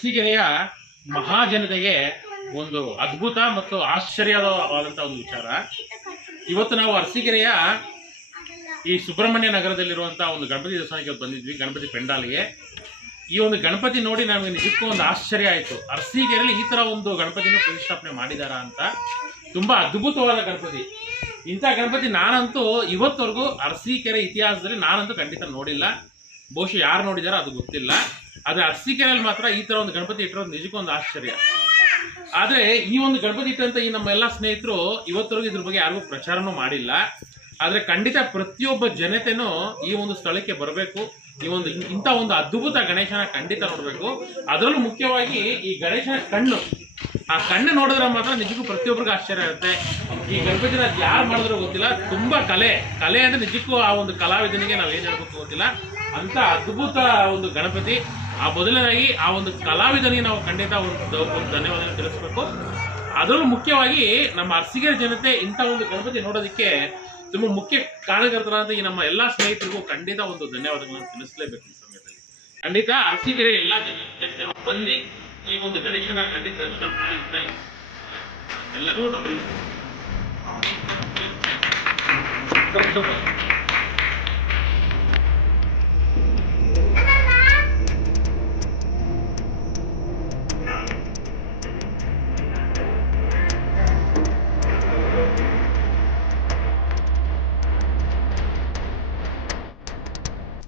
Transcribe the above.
ಅರಸೀಕೆರೆಯ ಮಹಾಜನತೆಗೆ ಒಂದು ಅದ್ಭುತ ಮತ್ತು ಆಶ್ಚರ್ಯವಾದಂತಹ ಒಂದು ವಿಚಾರ. ಇವತ್ತು ನಾವು ಅರಸೀಕೆರೆಯ ಈ ಸುಬ್ರಹ್ಮಣ್ಯ ನಗರದಲ್ಲಿರುವಂತಹ ಒಂದು ಗಣಪತಿ ದೇವಸ್ಥಾನಕ್ಕೆ ಬಂದಿದ್ವಿ, ಗಣಪತಿ ಪೆಂಡಾಲ್ಗೆ. ಈ ಒಂದು ಗಣಪತಿ ನೋಡಿ ನಮಗೆ ನಿಜಕ್ಕೂ ಒಂದು ಆಶ್ಚರ್ಯ ಆಯಿತು. ಅರಸೀಕೆರೆಯಲ್ಲಿ ಈ ತರ ಒಂದು ಗಣಪತಿನ ಪ್ರತಿಷ್ಠಾಪನೆ ಮಾಡಿದಾರ ಅಂತ. ತುಂಬಾ ಅದ್ಭುತವಾದ ಗಣಪತಿ. ಇಂಥ ಗಣಪತಿ ನಾನಂತೂ ಇವತ್ತವರೆಗೂ ಅರಸೀಕೆರೆ ಇತಿಹಾಸದಲ್ಲಿ ನಾನಂತೂ ಖಂಡಿತ ನೋಡಿಲ್ಲ. ಬಹುಶಃ ಯಾರು ನೋಡಿದಾರೋ ಅದು ಗೊತ್ತಿಲ್ಲ. ಆದ್ರೆ ಅರಸೀಕೆರೆಯಲ್ಲಿ ಮಾತ್ರ ಈ ತರ ಒಂದು ಗಣಪತಿ ಇಟ್ಟಿರೋದು ನಿಜಕ್ಕೂ ಒಂದು ಆಶ್ಚರ್ಯ. ಆದ್ರೆ ಈ ಒಂದು ಗಣಪತಿ ಇಟ್ಟಂತ ಈ ನಮ್ಮೆಲ್ಲ ಸ್ನೇಹಿತರು ಇವತ್ತವರೆಗೂ ಇದ್ರ ಬಗ್ಗೆ ಯಾರಿಗೂ ಪ್ರಚಾರನೂ ಮಾಡಿಲ್ಲ. ಆದ್ರೆ ಖಂಡಿತ ಪ್ರತಿಯೊಬ್ಬ ಜನತೆನೂ ಈ ಒಂದು ಸ್ಥಳಕ್ಕೆ ಬರಬೇಕು. ಈ ಒಂದು ಇಂಥ ಒಂದು ಅದ್ಭುತ ಗಣೇಶನ ಖಂಡಿತ ನೋಡ್ಬೇಕು. ಅದರಲ್ಲೂ ಮುಖ್ಯವಾಗಿ ಈ ಗಣೇಶನ ಕಣ್ಣು, ಆ ಕಣ್ಣು ನೋಡಿದ್ರೆ ಮಾತ್ರ ನಿಜಕ್ಕೂ ಪ್ರತಿಯೊಬ್ಬರಿಗೂ ಆಶ್ಚರ್ಯ ಆಗುತ್ತೆ. ಈ ಗಣಪತಿನ ಯಾರು ಮಾಡಿದ್ರೂ ಗೊತ್ತಿಲ್ಲ. ತುಂಬಾ ಕಲೆ ಅಂದ್ರೆ ನಿಜಕ್ಕೂ ಆ ಒಂದು ಕಲಾವಿದನಿಗೆ ನಾವು ಏನ್ ಹೇಳ್ಬೇಕು ಗೊತ್ತಿಲ್ಲ. ಅಂತ ಅದ್ಭುತ ಒಂದು ಗಣಪತಿ. ಆ ಮೊದಲನೇದಾಗಿ ಆ ಒಂದು ಕಲಾವಿದನಿಗೆ ನಾವು ಖಂಡಿತ ಒಂದು ಧನ್ಯವಾದ ತಿಳಿಸ್ಬೇಕು. ಅದರಲ್ಲೂ ಮುಖ್ಯವಾಗಿ ನಮ್ಮ ಅರಸೀಕೆರೆ ಜನತೆ ಇಂಥ ಒಂದು ಗಣಪತಿ ನೋಡೋದಕ್ಕೆ ತುಂಬಾ ಮುಖ್ಯ ಕಾರಣಕರ್ತರಾದ ಈ ನಮ್ಮ ಎಲ್ಲಾ ಸ್ನೇಹಿತರಿಗೂ ಖಂಡಿತ ಒಂದು ಧನ್ಯವಾದಗಳನ್ನು ತಿಳಿಸಲೇಬೇಕು. ಈ ಸಮಯದಲ್ಲಿ ಖಂಡಿತ ಅರಸೀಕೆರೆ ಎಲ್ಲಾ ಜನತೆ ಬಂದು ಈ ಒಂದು ಗಣೇಶನ ಖಂಡಿತ ಎಲ್ಲರೂ